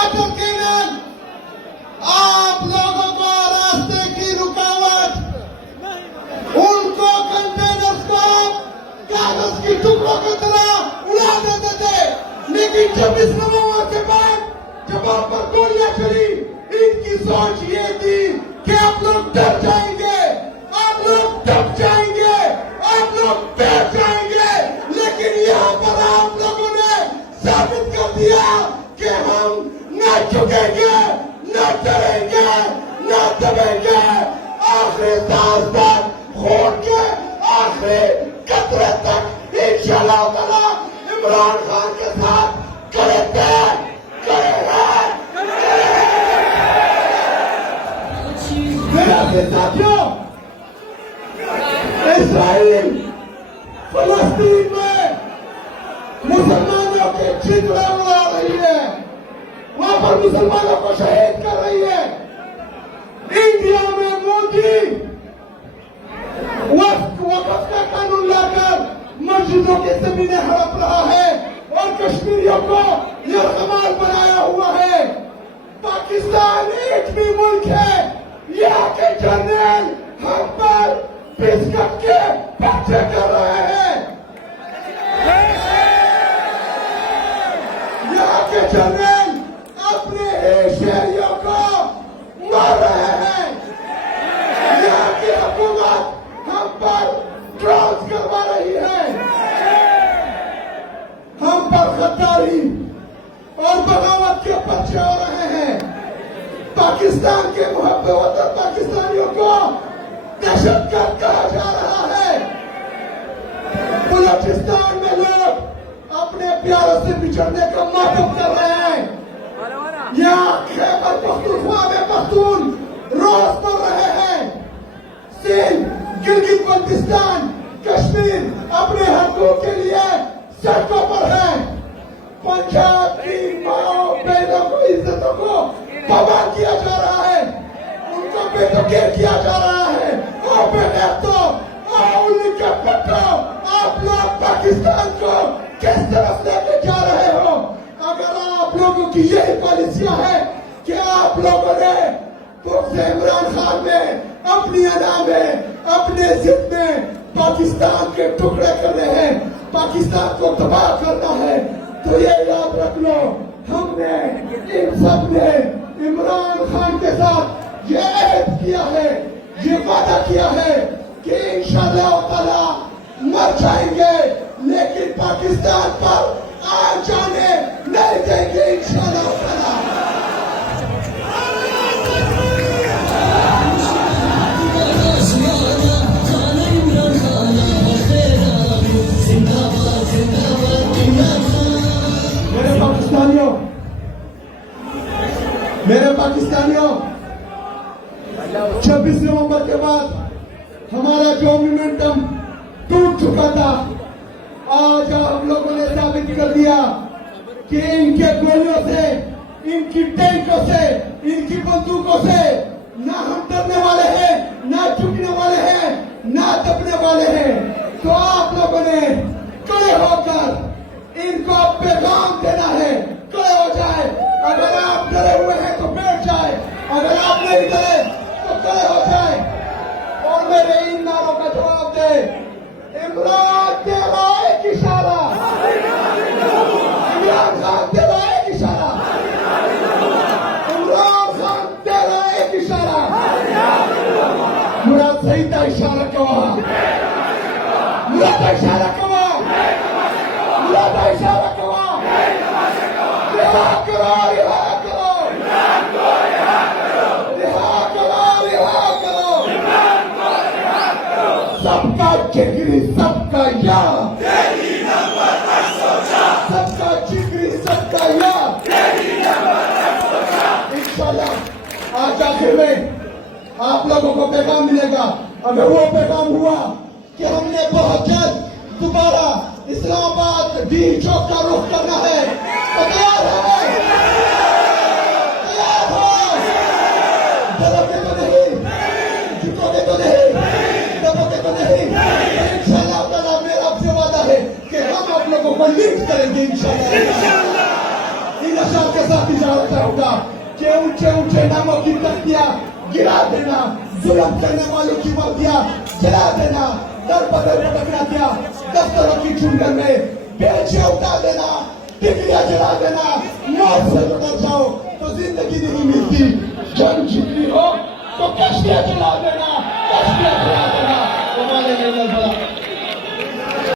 Water cannon, आप लोगों को रास्ते की रुकावट, उनको कंटेनर्स को कागज की टुकड़ों की तरह उड़ा देते थे। लेकिन 26 नवंबर के बाद जब आप पर गोलियां चली, इनकी सोच ये थी कि आप लोग डर जाएंगे, आप लोग दब जाएंगे, आप लोग बैठ जाएंगे। लेकिन यहाँ पर आप लोगों ने साबित कर दिया कि हम न झुकेंगे, न डरेंगे, न दबेंगे। आखिरी सांस तक खोल के आखिरी कतरे तक इंशाअल्लाह ताला इमरान खान के साथ करेंगे, करेंगे। मेरे साथियों, इस्राइल फलस्तीन में मुसलमानों के चित्रे उड़ा रही है, वहां पर मुसलमानों को शहीद कर रही है। इंडिया में मोदी वक्फ का कानून लाकर मस्जिदों की जमीनें हड़प रहा है और कश्मीरियों को यरगमाल बनाया हुआ है। पाकिस्तान एक भी मुल्क है, यहाँ के जनरल हम पर बिस्कट के बच्चे कर रहे हैं। यहाँ के जनरल अपने शहरियों को मार रहे हैं। यहाँ की हुकूमत हम पर ड्रोन्स करवा रही है, हम पर गद्दारी और बगावत के बच्चे हो रहे हैं। पाकिस्तान के मुहब्बत पाकिस्तानियों को दहशतगर्द कहा जा रहा है। बलूचिस्तान में लोग अपने प्यारों से बिछड़ने का मातम कर रहे हैं। यहाँ खैबर पख्तूनख्वा में पख्तून रोज मर रहे हैं। सिंध, गिलगित बल्तिस्तान, कश्मीर अपने हकों के लिए सड़कों पर है। पंजाब की माओ बहनों को, इज्जतों को बर्बाद किया जा रहा है, उनको बेदखल किया जा रहा है। और तो आप लोग पाकिस्तान को किस तरफ लेके जा रहे हो? अगर आप लोगों की यही पॉलिसियां है कि आप लोगों ने इमरान खान में अपनी अदा में, अपने जिद में पाकिस्तान के टुकड़े करने हैं, पाकिस्तान को तबाह करना है, तो ये याद रख लो, हमने इन सब ने इमरान खान के साथ ये ऐद किया है, ये वादा किया है कि इंशाअल्लाह ताला मर जाएंगे, लेकिन पाकिस्तान पर आ जाने नहीं देंगे इंशाअल्लाह ताला। मेरे पाकिस्तानियों, 26 नवंबर के बाद हमारा जो मोमेंटम टूट चुका था, आज हम लोगों ने साबित कर दिया कि इनके गोलियों से, इनकी टैंकों से, इनकी बंदूकों से ना हम डरने वाले हैं, ना झुकने वाले हैं, ना दबने वाले हैं। तो आप लोगों ने खड़े होकर इनको पैगाम देना है, खड़े हो जाए। अगर आप डरे हुए हैं तो बैठ जाए, अगर आप नहीं डरे तो खड़े हो जाए और मेरे इन नारों का जवाब दे। इमरान तेरा एक इशारा, इमरान खान तेरा एक इशारा, इमरान खान तेरा एक इशारा। मुराद सही था इशारा कवा, मुराद इशारा कवा, मुराद इशारा कवा। रिहा करो, रिहा करो, इमरान को रिहा करो, रिहा करो, रिहा करो, इमरान को रिहा करो। सबका जिगरी सबका यार, तेरी नंबर 804, सबका जिगरी सबका यार, तेरी नंबर 804। इंशाल्लाह आज आखिर में आप लोगों को पैगाम मिलेगा। अगर वो पैगाम हुआ कि हमने बहुत जल्द दोबारा इस्लामाबाद डी चौक का रुख करना है, तो तैयार है, तैयार हो? डरोगे तो नहीं, झुकोगे तो नहीं, दबोगे तो नहीं। इंशाअल्लाह ताला मेरा आपसे वादा है कि हम आप लोगों को लीड करेंगे इंशाअल्लाह। निशान के साथ इजारा चाहूंगा कि ऊंचे ऊंचे नामों की तख्तियां गिरा देना, जुल्म करने वालों की वर्दियां जला देना, दर बदर भटकना दिया, दफ्तरों की चुंगल में बेचे उठा देना, डिग्रियां जला देना, मौत से गुजर जाओ तो जिंदगी नहीं मिलती। जंग जीतनी हो तो कश्तियां जला देना, कश्तियां जला देना।